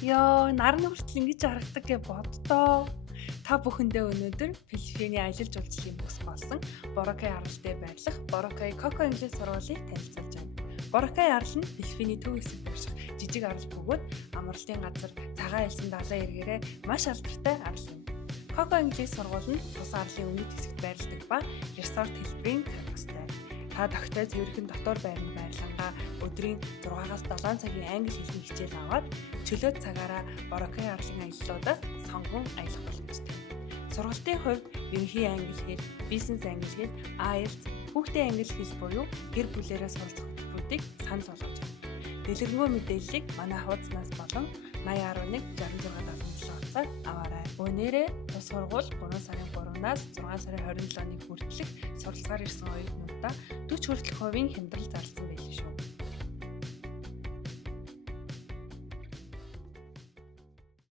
Ёо, нарны хүртэл ингэж харагдаг гэж боддоо. Та бүхэндээ өнөөдөр Филиппиний аялал жуулчлалын бүс болсон Боракай аралтай байрлах Боракай Коко английн сургуулийг танилцуулж байна. Боракай арал нь Филиппиний төв хэсэгт байрших жижиг арал бөгөөд амралтын газар, цагаан элсэн далайн эргээрээ маш алдартай арал юм. Коко английн сургууль нь тус арлын өмнөд хэсэгт байрладаг ба resort хэлбэрийн кампустай. Та тогттой цэвэрхэн дотор байрны байрлалгаа өдрийн 6-аас 7 цагийн англи хэлний хичээл аваад чөлөөт цагаараа Боракай арлын аяллуудаас сонгон аялах боломжтой. Сургалтын хувьд ерөнхий англи хэл, бизнес англи хэл, IELTS, хүүхдийн англи хэл буюу гэр бүлээрээ суралцах хөтөлбөрүүдийг санал болгож байна. Дэлгэрэнгүй мэдээллийг манай хуудаснаас болон 8011 6677 хуудасаар аваарай. Өнөөдөр тус сургууль 3 сарын 3-наас 6 сарын 27-ны хүртэлх суралцгаар ирсэн оюутнуудаа 40% хямдрал зарласан байлээ шүү.